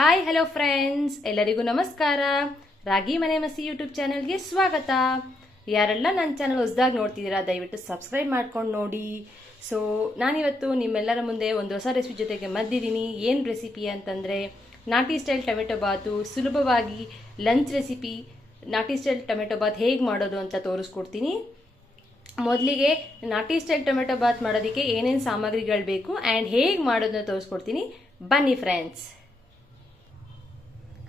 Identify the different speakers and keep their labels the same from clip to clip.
Speaker 1: Hi hello friends ಎಲ್ಲರಿಗೂ ನಮಸ್ಕಾರ. ರಾಗಿ ಮನೆ ಮಸಿ ಯೂಟ್ಯೂಬ್ ಚಾನಲ್ಗೆ ಸ್ವಾಗತ. ಯಾರೆಲ್ಲ ನನ್ನ ಚಾನಲ್ ಹೊಸದಾಗಿ ನೋಡ್ತಿದ್ದೀರಾ, ದಯವಿಟ್ಟು ಸಬ್ಸ್ಕ್ರೈಬ್ ಮಾಡ್ಕೊಂಡು ನೋಡಿ. ಸೊ ನಾನಿವತ್ತು ನಿಮ್ಮೆಲ್ಲರ ಮುಂದೆ ಒಂದು ಹೊಸ ರೆಸಿಪಿ ಜೊತೆಗೆ ಮದ್ದಿದ್ದೀನಿ. ಏನು ರೆಸಿಪಿ ಅಂತಂದರೆ, ನಾಟಿ ಸ್ಟೈಲ್ ಟೊಮೆಟೊ ಬಾತು ಸುಲಭವಾಗಿ ಲಂಚ್ ರೆಸಿಪಿ ನಾಟಿ ಸ್ಟೈಲ್ ಟೊಮೆಟೊ ಬಾತ್ ಹೇಗೆ ಮಾಡೋದು ಅಂತ ತೋರಿಸ್ಕೊಡ್ತೀನಿ. ಮೊದಲಿಗೆ ನಾಟಿ ಸ್ಟೈಲ್ ಟೊಮೆಟೊ ಬಾತ್ ಮಾಡೋದಕ್ಕೆ ಏನೇನು ಸಾಮಗ್ರಿಗಳು ಬೇಕು ಆ್ಯಂಡ್ ಹೇಗೆ ಮಾಡೋದನ್ನ ತೋರಿಸ್ಕೊಡ್ತೀನಿ. ಬನ್ನಿ ಫ್ರೆಂಡ್ಸ್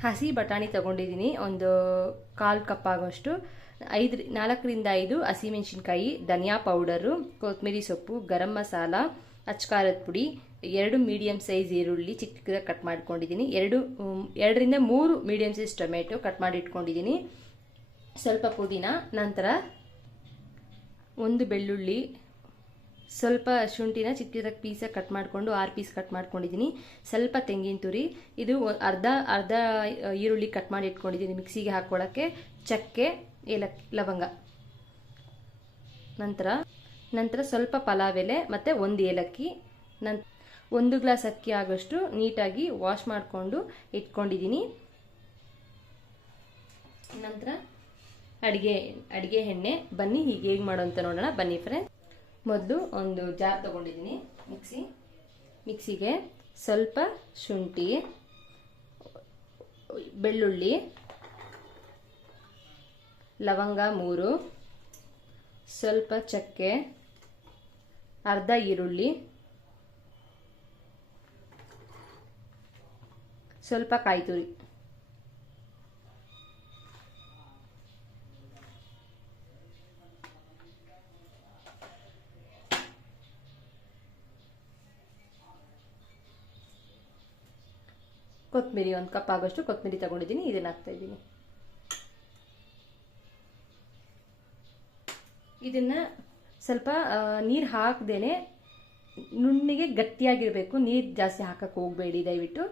Speaker 1: ಹಸಿ ಬಟಾಣಿ ತಗೊಂಡಿದ್ದೀನಿ. ಒಂದು ಕಾಲು ಕಪ್ ಆಗೋಷ್ಟು. ಐದು ನಾಲ್ಕರಿಂದ ಐದು ಹಸಿಮೆಣಸಿನ್ಕಾಯಿ ಧನಿಯಾ ಪೌಡರು ಕೊತ್ತಂಬರಿ ಸೊಪ್ಪು, ಗರಂ ಮಸಾಲ ಅಚ್ಕಾರದ ಪುಡಿ, ಎರಡು ಮೀಡಿಯಮ್ ಸೈಜ್ ಈರುಳ್ಳಿ ಚಿಕ್ಕ ಚಿಕ್ಕದಾಗಿ ಕಟ್ ಮಾಡ್ಕೊಂಡಿದ್ದೀನಿ. ಎರಡು ಎರಡರಿಂದ ಮೂರು ಮೀಡಿಯಮ್ ಸೈಜ್ ಟೊಮೆಟೊ ಕಟ್ ಮಾಡಿ ಇಟ್ಕೊಂಡಿದ್ದೀನಿ ಸ್ವಲ್ಪ ಪುದೀನ, ನಂತರ ಒಂದು ಬೆಳ್ಳುಳ್ಳಿ ಸ್ವಲ್ಪ ಶುಂಠಿನ ಚಿಕ್ಕ ಪೀಸಾಗಿ ಕಟ್ ಮಾಡಿಕೊಂಡು ಆರು ಪೀಸ್ ಕಟ್ ಮಾಡ್ಕೊಂಡಿದ್ದೀನಿ. ಸ್ವಲ್ಪ ತೆಂಗಿನ ತುರಿ, ಇದು ಅರ್ಧ ಅರ್ಧ ಈರುಳ್ಳಿ ಕಟ್ ಮಾಡಿ ಇಟ್ಕೊಂಡಿದ್ದೀನಿ ಮಿಕ್ಸಿಗೆ ಹಾಕ್ಕೊಳ್ಳೋಕ್ಕೆ ಚಕ್ಕೆ ಏಲಕ್ಕಿ ಲವಂಗ. ನಂತರ ನಂತರ ಸ್ವಲ್ಪ ಪಲಾವ್ ಎಲೆ ಮತ್ತು ಒಂದು ಏಲಕ್ಕಿ. ನನ್ ಒಂದು ಗ್ಲಾಸ್ ಅಕ್ಕಿ ಆಗೋಷ್ಟು ನೀಟಾಗಿ ವಾಶ್ ಮಾಡಿಕೊಂಡು ಇಟ್ಕೊಂಡಿದ್ದೀನಿ. ನಂತರ ಅಡುಗೆ ಅಡುಗೆ ಎಣ್ಣೆ. ಬನ್ನಿ, ಹೀಗೆ ಹೇಗೆ ಮಾಡೋ ಅಂತ ನೋಡೋಣ. ಬನ್ನಿ ಫ್ರೆಂಡ್ ಮೊದಲು ಒಂದು ಜಾರ್ ತಗೊಂಡಿದ್ದೀನಿ, ಮಿಕ್ಸಿ. ಮಿಕ್ಸಿಗೆ ಸ್ವಲ್ಪ ಶುಂಠಿ, ಬೆಳ್ಳುಳ್ಳಿ, ಲವಂಗ ಮೂರು, ಸ್ವಲ್ಪ ಚಕ್ಕೆ, ಅರ್ಧ ಈರುಳ್ಳಿ, ಸ್ವಲ್ಪ ಕಾಯಿ ತುರಿ. ಕೊತ್ತಂಬರಿ ಒಂದು ಕಪ್ ಆಗೋಷ್ಟು ಕೊತ್ತಂಬರಿ ತಗೊಂಡಿದ್ದೀನಿ, ಇದನ್ನ ಹಾಕ್ತಾ ಇದ್ದೀನಿ. ಇದನ್ನ ಸ್ವಲ್ಪ ನೀರು ಹಾಕ್ದೇನೆ ನುಣ್ಣಿಗೆ ಗಟ್ಟಿಯಾಗಿರಬೇಕು. ನೀರು ಜಾಸ್ತಿ ಹಾಕಕ್ಕೆ ಹೋಗಬೇಡಿ, ದಯವಿಟ್ಟು.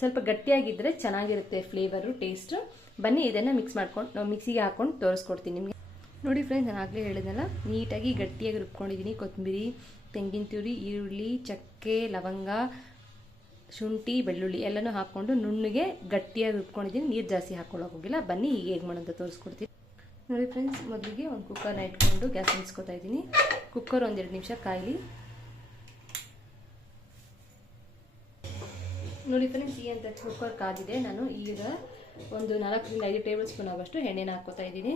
Speaker 1: ಸ್ವಲ್ಪ ಗಟ್ಟಿಯಾಗಿದ್ದರೆ ಚೆನ್ನಾಗಿರುತ್ತೆ ಫ್ಲೇವರು ಟೇಸ್ಟು ಬನ್ನಿ, ಇದನ್ನು ಮಿಕ್ಸ್ ಮಾಡ್ಕೊಂಡು ಮಿಕ್ಸಿಗೆ ಹಾಕ್ಕೊಂಡು ತೋರಿಸ್ಕೊಡ್ತೀನಿ ನಿಮಗೆ. ನೋಡಿ ಫ್ರೆಂಡ್ಸ್ ನಾನು ಆಗಲೇ ಹೇಳಿದ್ನಲ್ಲ, ನೀಟಾಗಿ ಗಟ್ಟಿಯಾಗಿ ರುಬ್ಕೊಂಡಿದ್ದೀನಿ ಕೊತ್ತಂಬರಿ, ತೆಂಗಿನ ತುರಿ, ಈರುಳ್ಳಿ, ಚಕ್ಕೆ, ಲವಂಗ ಶುಂಠಿ, ಬೆಳ್ಳುಳ್ಳಿ ಎಲ್ಲನೂ ಹಾಕ್ಕೊಂಡು ನುಣ್ಣಗೆ ಗಟ್ಟಿಯಾಗಿ ರುಬ್ಕೊಂಡಿದ್ದೀನಿ ನೀರು ಜಾಸ್ತಿ ಹಾಕ್ಕೊಳ್ಳೋಕೆ ಹೋಗಿಲ್ಲ. ಬನ್ನಿ ಈಗ ಹೇಗೆ ಮಾಡೋಂತ ತೋರಿಸ್ಕೊಡ್ತೀನಿ. ನೋಡಿ ಫ್ರೆಂಡ್ಸ್ ಮೊದಲಿಗೆ ಒಂದು ಕುಕ್ಕರ್ನ ಇಟ್ಕೊಂಡು ಗ್ಯಾಸ್ ನಿಲ್ಸ್ಕೊತಾ ಇದ್ದೀನಿ. ಕುಕ್ಕರ್ ಒಂದೆರಡು ನಿಮಿಷ ಕಾಯಲಿ. ನೋಡಿ ಫ್ರೆಂಡ್ಸ್ ಈ ಅಂತ ಕುಕ್ಕರ್ ಕಾದಿದೆ. ನಾನು ಈಗ ಒಂದು ನಾಲ್ಕರಿಂದ ಐದು ಟೇಬಲ್ ಸ್ಪೂನ್ ಆಗೋಷ್ಟು ಎಣ್ಣೆನ ಹಾಕ್ಕೋತಾ ಇದ್ದೀನಿ.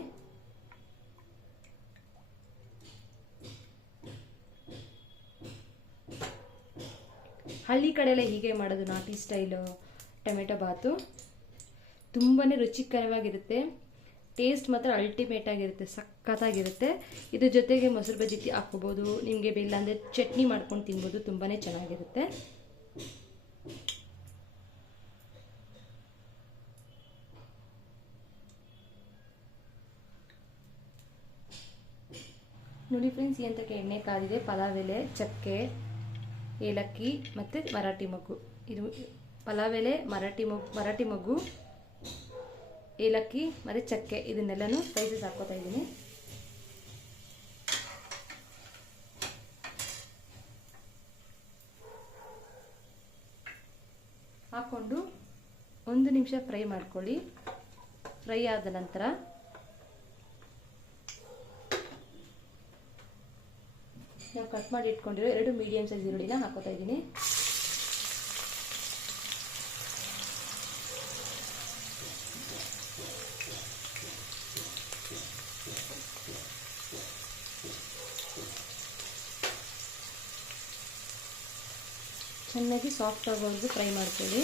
Speaker 1: ಹಳ್ಳಿ ಕಡೆಯಲ್ಲೇ ಹೀಗೆ ಮಾಡೋದು ನಾಟಿ ಸ್ಟೈಲು ಟೊಮೆಟೊ ಬಾತು. ತುಂಬಾ ರುಚಿಕರವಾಗಿರುತ್ತೆ. ಟೇಸ್ಟ್ ಮಾತ್ರ ಅಲ್ಟಿಮೇಟ್ ಆಗಿರುತ್ತೆ, ಸಖತ್ತಾಗಿರುತ್ತೆ. ಇದ್ರ ಜೊತೆಗೆ ಮೊಸರು ಬಜ್ಜಿ ಹಾಕ್ಕೋಬೋದು, ನಿಮಗೆ ಬೇಡ ಅಂದರೆ ಚಟ್ನಿ ಮಾಡ್ಕೊಂಡು ತಿನ್ಬೋದು ತುಂಬಾ ಚೆನ್ನಾಗಿರುತ್ತೆ. ನೋಡಿ ಫ್ರೆಂಡ್ಸ್ ಈ ಎಣ್ಣೆ ಕಾದಿದೆ, ಪಲಾವ್ ಎಲೆ, ಚಕ್ಕೆ. ಏಲಕ್ಕಿ ಮತ್ತು ಮರಾಠಿ ಮೊಗ್ಗು. ಇದು ಪಲಾವ್ ಎಲೆ ಮರಾಠಿ ಮೊಗ್, ಮರಾಠಿ ಮೊಗ್ಗು, ಏಲಕ್ಕಿ ಮತ್ತು ಚಕ್ಕೆ ಇದನ್ನೆಲ್ಲನೂ ಸ್ಪೈಸಸ್ ಹಾಕ್ಕೋತಾ ಇದ್ದೀನಿ. ಹಾಕ್ಕೊಂಡು ಒಂದು ನಿಮಿಷ ಫ್ರೈ ಮಾಡ್ಕೊಳ್ಳಿ. ಫ್ರೈ ಆದ ನಂತರ ನಾವು ಕಟ್ ಮಾಡಿ ಇಟ್ಕೊಂಡಿರೋ ಎರಡು ಮೀಡಿಯಮ್ ಸೈಜ್ ಈರುಳ್ಳಿನ ಹಾಕೋತಾ ಇದ್ದೀನಿ. ಚೆನ್ನಾಗಿ ಸಾಫ್ಟ್ ಆಗೋದು ಫ್ರೈ ಮಾಡ್ಕೊಳ್ಳಿ.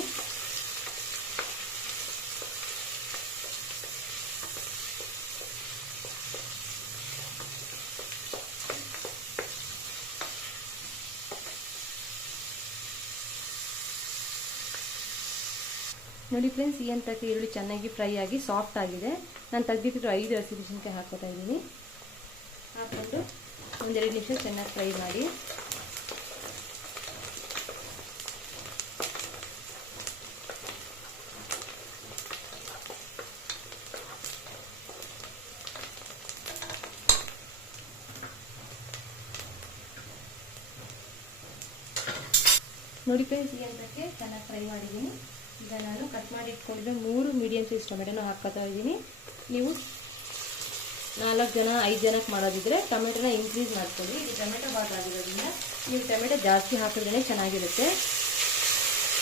Speaker 1: ನೋಡಿ ಫ್ರೆಂಡ್ಸ್ ಈ ಹಂತಕ್ಕೆ ಈರುಳ್ಳಿ ಚೆನ್ನಾಗಿ ಫ್ರೈ ಆಗಿ ಸಾಫ್ಟ್ ಆಗಿದೆ. ನಾನು ತೆಗೆದಿಟ್ಟಿರೋ ಐದು ಹಸಿಮೆಣಸಿನ್ಕಾಯಿ ಹಾಕೋತಾ ಇದ್ದೀನಿ. ಹಾಕ್ಕೊಂಡು ಒಂದೆರಡು ನಿಮಿಷ ಚೆನ್ನಾಗಿ ಫ್ರೈ ಮಾಡಿ. ನೋಡಿ ಫ್ರೆಂಡ್ಸ್ ಈ ಅಂತಕ್ಕೆ ಚೆನ್ನಾಗಿ ಫ್ರೈ ಮಾಡಿದ್ದೀನಿ. ಈಗ ನಾನು ಕಟ್ ಮಾಡಿ ಇಟ್ಕೊಂಡಿರೋ ಮೂರು ಮೀಡಿಯಮ್ ಸೈಜ್ ಟೊಮೆಟೊನ ಹಾಕೋತಾ ಇದ್ದೀನಿ. ನೀವು ನಾಲ್ಕು ಜನ, ಐದು ಜನಕ್ಕೆ ಮಾಡೋದಿದ್ರೆ ಟೊಮೆಟೊನ ಇನ್ಕ್ರೀಸ್ ಮಾಡ್ಕೊಳ್ಳಿ. ಇದು ಟೊಮೆಟೊ ಬಾತ್ ಆಗಿರೋದ್ರಿಂದ ನೀವು ಟೊಮೆಟೊ ಜಾಸ್ತಿ ಹಾಕಿದ್ರೆ ಚೆನ್ನಾಗಿರುತ್ತೆ.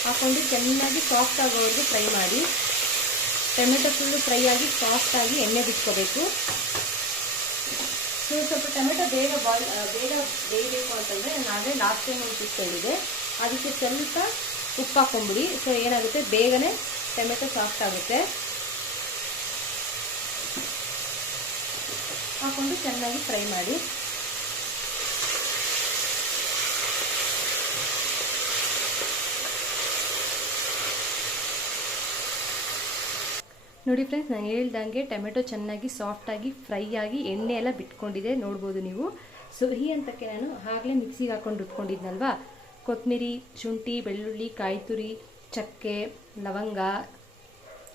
Speaker 1: ಹಾಕೊಂಡು ಚೆನ್ನಾಗಿ ಸಾಫ್ಟ್ ಆಗೋವರೆಗೂ ಫ್ರೈ ಮಾಡಿ. ಟೊಮೆಟೊ ಫುಲ್ಲು ಫ್ರೈ ಆಗಿ ಸಾಫ್ಟ್ ಆಗಿ ಎಣ್ಣೆ ಬಿಟ್ಕೋಬೇಕು. ನೀವು ಸ್ವಲ್ಪ ಟೊಮೆಟೊ ಬೇಗ ಬಾಯ್ ಬೇಗ ಬೇಯಬೇಕು ಅಂತಂದರೆ ಆಗಲೇ ಲಾಸ್ಟ್ ಟೈಮ್ ಒಂದು ಕುತ್ಕೊಂಡಿದ್ದೆ ಅದಕ್ಕೆ ಸ್ವಲ್ಪ ಉಪ್ಪು ಹಾಕೊಂಬಿಡಿ ಸೊ ಏನಾಗುತ್ತೆ? ಬೇಗನೆ ಟೊಮೆಟೊ ಸಾಫ್ಟ್ ಆಗುತ್ತೆ. ಹಾಕೊಂಡು ಚೆನ್ನಾಗಿ ಫ್ರೈ ಮಾಡಿ. ನೋಡಿ ಫ್ರೆಂಡ್ಸ್ ನಾನು ಹೇಳ್ದಂಗೆ ಟೊಮೆಟೊ ಚೆನ್ನಾಗಿ ಸಾಫ್ಟಾಗಿ ಫ್ರೈ ಆಗಿ ಎಣ್ಣೆ ಎಲ್ಲ ಬಿಟ್ಕೊಂಡಿದೆ. ನೋಡ್ಬೋದು ನೀವು. ಸೊ ಈ ಹಂತಕ್ಕೆ ನಾನು ಆಗಲೇ ಮಿಕ್ಸಿಗೆ ಹಾಕೊಂಡು ರುಬ್ಕೊಂಡಿದ್ನಲ್ವಾ? ಕೊತ್ತಂಬರಿ ಶುಂಠಿ, ಬೆಳ್ಳುಳ್ಳಿ ಕಾಯಿ ತುರಿ ಚಕ್ಕೆ, ಲವಂಗ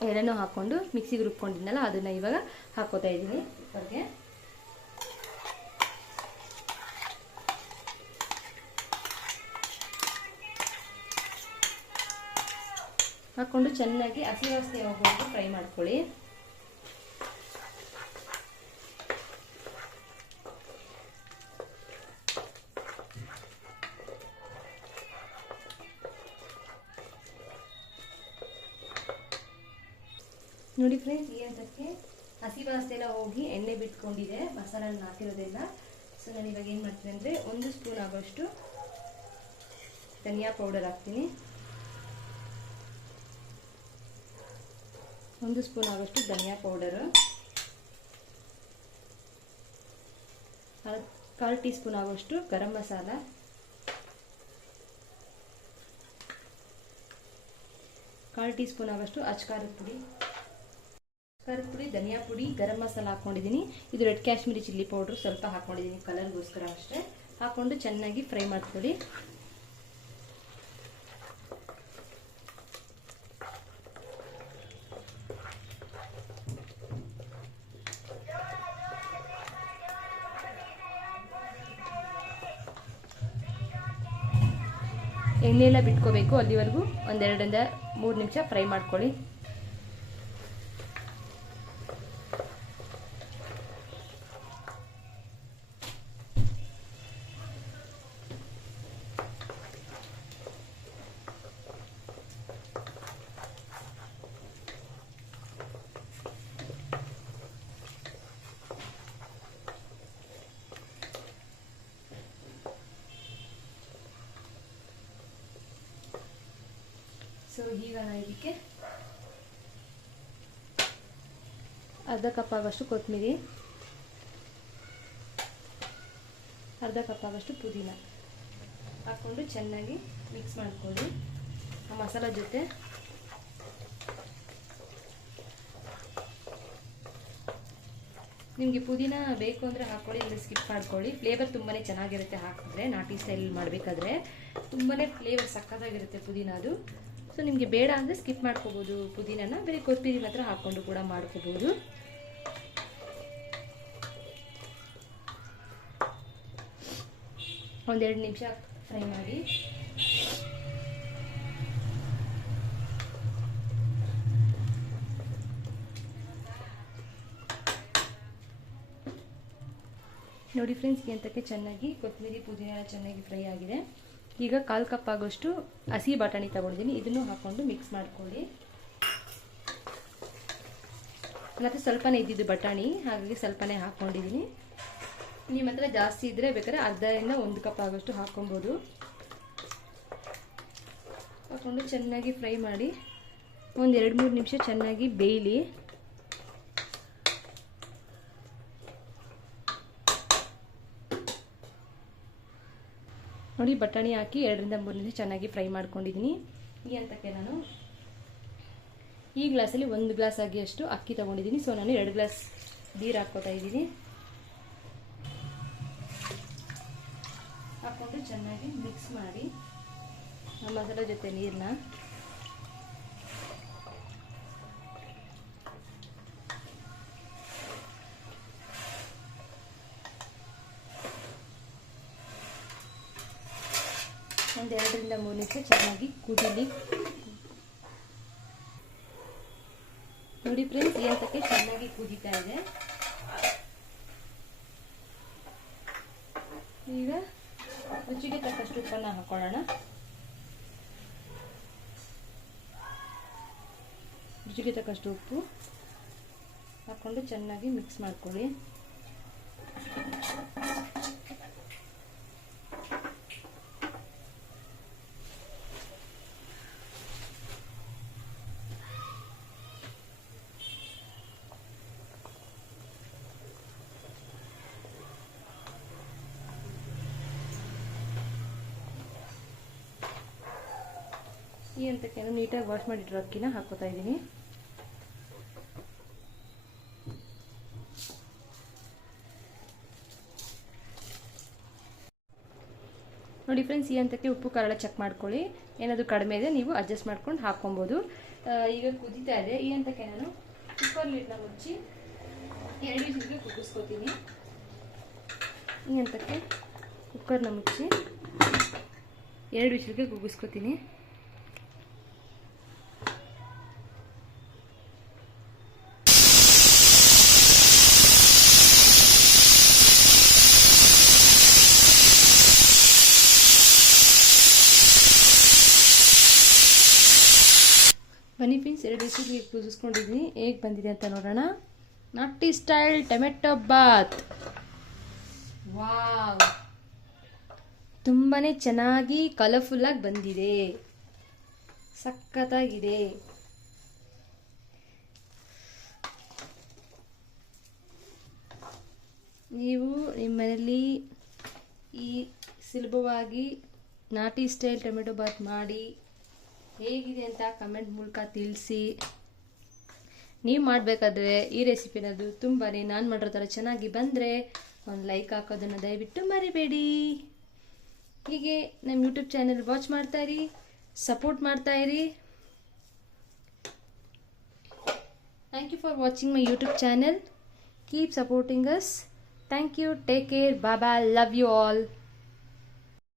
Speaker 1: ಎಲ್ಲನೂ ಹಾಕ್ಕೊಂಡು ಮಿಕ್ಸಿಗೆ ರುಬ್ಕೊಂಡಿದ್ನಲ್ಲ, ಅದನ್ನು ಇವಾಗ ಹಾಕೋತಾ ಇದ್ದೀನಿ. ಅವ್ರಿಗೆ ಹಾಕ್ಕೊಂಡು ಚೆನ್ನಾಗಿ ಹಸಿ ವಾಸನೆ ಹೋಗೋವರೆಗೂ ಫ್ರೈ ಮಾಡ್ಕೊಳ್ಳಿ. ಫ್ರೆಂಡ್ಸ್ ಈ ಹಂತಕ್ಕೆ ಹಸಿ ವಾಸನೆ ಹೋಗಿ ಎಣ್ಣೆ ಬಿಟ್ಕೊಂಡಿದೆ ಮಸಾಲ ಹಾಕಿರೋದೆಲ್ಲ. ಸೊ ನಾನು ಇವಾಗ ಏನು ಮಾಡ್ತೀನಿ ಅಂದರೆ ಒಂದು ಸ್ಪೂನ್ ಆಗೋಷ್ಟು ಧನಿಯಾ ಪೌಡರ್ ಹಾಕ್ತೀನಿ. ಒಂದು ಸ್ಪೂನ್ ಆಗೋಷ್ಟು ಧನಿಯಾ ಪೌಡರು ಕಾಲು ಟೀ ಸ್ಪೂನ್ ಆಗೋಷ್ಟು ಗರಂ ಮಸಾಲ. ಕಾಲು ಟೀ ಸ್ಪೂನ್ ಆಗೋಷ್ಟು ಅಚ್ಕಾರದ ಪುಡಿ. ಖಾರದ ಪುಡಿ, ಧನಿಯಾ ಪುಡಿ, ಗರಂ ಮಸಾಲ ಹಾಕ್ಕೊಂಡಿದ್ದೀನಿ. ಇದು ರೆಡ್ ಕಾಶ್ಮೀರಿ ಚಿಲ್ಲಿ ಪೌಡ್ರ್ ಸ್ವಲ್ಪ ಹಾಕ್ಕೊಂಡಿದ್ದೀನಿ ಕಲರ್ಗೋಸ್ಕರ ಅಷ್ಟೇ. ಹಾಕ್ಕೊಂಡು ಚೆನ್ನಾಗಿ ಫ್ರೈ ಮಾಡ್ಕೊಳ್ಳಿ. ಎಣ್ಣೆ ಎಲ್ಲ ಬಿಟ್ಕೋಬೇಕು ಅಲ್ಲಿವರೆಗೂ ಒಂದೆರಡರಿಂದ ಮೂರು ನಿಮಿಷ ಫ್ರೈ ಮಾಡ್ಕೊಳ್ಳಿ. ಸೊ ಈಗ ಇದಕ್ಕೆ ಅರ್ಧ ಕಪ್ ಆಗೋಷ್ಟು ಕೊತ್ತಂಬರಿ ಅರ್ಧ ಕಪ್ ಆಗೋಷ್ಟು ಪುದೀನ. ಹಾಕ್ಕೊಂಡು ಚೆನ್ನಾಗಿ ಮಿಕ್ಸ್ ಮಾಡ್ಕೊಳ್ಳಿ. ಆ ಮಸಾಲ ಜೊತೆ. ನಿಮಗೆ ಪುದೀನ ಬೇಕು ಅಂದರೆ ಹಾಕ್ಕೊಳ್ಳಿ ಇಲ್ಲ ಸ್ಕಿಪ್ ಮಾಡ್ಕೊಳ್ಳಿ. ಫ್ಲೇವರ್ ತುಂಬಾ ಚೆನ್ನಾಗಿರುತ್ತೆ ಹಾಕಿದ್ರೆ, ನಾಟಿ ಸ್ಟೈಲ್ ಮಾಡಬೇಕಾದ್ರೆ. ತುಂಬಾ ಫ್ಲೇವರ್ ಸಕ್ಕತ್ತಾಗಿರುತ್ತೆ ಪುದೀನ ಅದು. ಸೊ ನಿಮಗೆ ಬೇಡ ಅಂದರೆ ಸ್ಕಿಪ್ ಮಾಡ್ಕೋಬೋದು. ಪುದೀನನ ಬೇರೆ ಕೊತ್ತಂಬರಿ ಮಾತ್ರ ಹಾಕ್ಕೊಂಡು ಕೂಡ ಮಾಡ್ಕೋಬೋದು. ಒಂದೆರಡು ನಿಮಿಷ ಫ್ರೈ ಮಾಡಿ. ನೋಡಿ ಫ್ರೆಂಡ್ಸ್ ಎಂತಕ್ಕೆ ಚೆನ್ನಾಗಿ ಕೊತ್ತಂಬರಿ ಪುದೀನ ಚೆನ್ನಾಗಿ ಫ್ರೈ ಆಗಿದೆ. ಈಗ ಕಾಲು ಕಪ್ ಆಗೋಷ್ಟು ಹಸಿ ಬಟಾಣಿ ತಗೊಂಡಿದ್ದೀನಿ. ಇದನ್ನು ಹಾಕ್ಕೊಂಡು ಮಿಕ್ಸ್ ಮಾಡ್ಕೊಳ್ಳಿ. ಮತ್ತು ಸ್ವಲ್ಪನೇ ಇದ್ದಿದ್ದು ಬಟಾಣಿ, ಹಾಗಾಗಿ ಸ್ವಲ್ಪನೇ ಹಾಕ್ಕೊಂಡಿದ್ದೀನಿ ನಿಮ್ಮ ಹತ್ರ ಜಾಸ್ತಿ ಇದ್ದರೆ ಬೇಕಾದ್ರೆ ಅರ್ಧದಿಂದ ಒಂದು ಕಪ್ ಆಗೋಷ್ಟು ಹಾಕ್ಕೊಬೋದು. ಹಾಕ್ಕೊಂಡು ಚೆನ್ನಾಗಿ ಫ್ರೈ ಮಾಡಿ ಒಂದು ಎರಡು ಮೂರು ನಿಮಿಷ ಚೆನ್ನಾಗಿ ಬೇಯಲಿ. ನೋಡಿ, ಬಟಾಣಿ ಹಾಕಿ ಎರಡರಿಂದ ಮೂರು ನಿಮಿಷ ಚೆನ್ನಾಗಿ ಫ್ರೈ ಮಾಡ್ಕೊಂಡಿದ್ದೀನಿ. ಈ ಹಂತಕ್ಕೆ ನಾನು ಈ ಗ್ಲಾಸಲ್ಲಿ ಒಂದು ಗ್ಲಾಸ್ ಆಗಿ ಅಷ್ಟು ಅಕ್ಕಿ ತೊಗೊಂಡಿದ್ದೀನಿ. ಸೊ ನಾನು ಎರಡು ಗ್ಲಾಸ್ ನೀರು ಹಾಕ್ಕೋತಾ ಇದ್ದೀನಿ. ಹಾಕ್ಕೊಂಡು ಚೆನ್ನಾಗಿ ಮಿಕ್ಸ್ ಮಾಡಿ ಮಸಾಲೆ ಜೊತೆ ನೀರನ್ನ ನೋಡಿ ಫ್ರೆಂಡ್ಸ್, ಈ ಹಂತಕ್ಕೆ ಚೆನ್ನಾಗಿ ಕುದೀತಾ ಇದೆ. ಈಗ ರುಚಿಗೆ ತಕ್ಕಷ್ಟು ಉಪ್ಪನ್ನು ಹಾಕೊಳ್ಳೋಣ. ರುಚಿಗೆ ತಕ್ಕಷ್ಟು ಉಪ್ಪು ಹಾಕ್ಕೊಂಡು ಚೆನ್ನಾಗಿ ಮಿಕ್ಸ್ ಮಾಡ್ಕೊಳ್ಳಿ. ಈ ನಾನು ನೀಟಾಗಿ ವಾಶ್ ಮಾಡಿಟ್ಟಿರೋ ಅಕ್ಕಿನ, ಹಾಕೋತಾ ಇದ್ದೀನಿ. ನೋಡಿ ಫ್ರೆಂಡ್ಸ್ ಈ ಹಂತಕ್ಕೆ ಉಪ್ಪು ಖಾರ ಚೆಕ್ ಮಾಡ್ಕೊಳ್ಳಿ. ಏನಾದರೂ ಕಡಿಮೆ ಇದೆ, ನೀವು ಅಡ್ಜಸ್ಟ್ ಮಾಡ್ಕೊಂಡು ಹಾಕ್ಕೊಬೋದು. ಈಗ ಕುದೀತಾ ಇದೆ. ಈ ಹಂತಕ್ಕೆ ನಾನು ಕುಕ್ಕರ್ ಲೀಟ್ನ ಮುಚ್ಚಿ ಎರಡು ವಿಸಿಲ್ಗೆ ಕುಗ್ಗಿಸ್ಕೊತೀನಿ ಈ ಹಂತಕ್ಕೆ ಕುಕ್ಕರ್ನ ಮುಚ್ಚಿ ಎರಡು ವಿಸಿಲ್ಗೆ ಕುಗ್ಗಿಸ್ಕೊತೀನಿ ಬನ್ನಿ ಫ್ರೆಂಡ್ಸ್ ಎರಡು ವಿಸಿಲ್ಗೆ ಕುದಿಸ್ಕೊಂಡಿದ್ದೀನಿ ಹೇಗೆ ಬಂದಿದೆ ಅಂತ ನೋಡೋಣ. ನಾಟಿ ಸ್ಟೈಲ್ ಟೊಮೆಟೊ ಬಾತ್. ವಾವ್. ತುಂಬಾ ಚೆನ್ನಾಗಿ ಕಲರ್ಫುಲ್ಲಾಗಿ ಬಂದಿದೆ. ಸಖತ್ತಾಗಿದೆ. ನೀವು ನಿಮ್ಮಲ್ಲಿ ಈ ಸುಲಭವಾಗಿ ನಾಟಿ ಸ್ಟೈಲ್ ಟೊಮೆಟೊ ಬಾತ್ ಮಾಡಿ ಹೇಗಿದೆ ಅಂತ ಕಮೆಂಟ್ ಮೂಲಕ ತಿಳಿಸಿ. ನೀವು ಮಾಡಬೇಕಾದ್ರೆ ಈ ರೆಸಿಪಿನದು ತುಂಬಾ ನಾನು ಮಾಡಿರೋ ಥರ ಚೆನ್ನಾಗಿ ಬಂದರೆ ಒಂದು ಲೈಕ್ ಹಾಕೋದನ್ನು ದಯವಿಟ್ಟು ಮರಿಬೇಡಿ. ಹೀಗೆ ನಮ್ಮ ಯೂಟ್ಯೂಬ್ ಚಾನೆಲ್ ವಾಚ್ ಮಾಡ್ತಾಯಿರಿ support ಮಾಡ್ತಾಯಿರಿ thank you for watching my YouTube channel keep supporting us thank you take care Baba love you all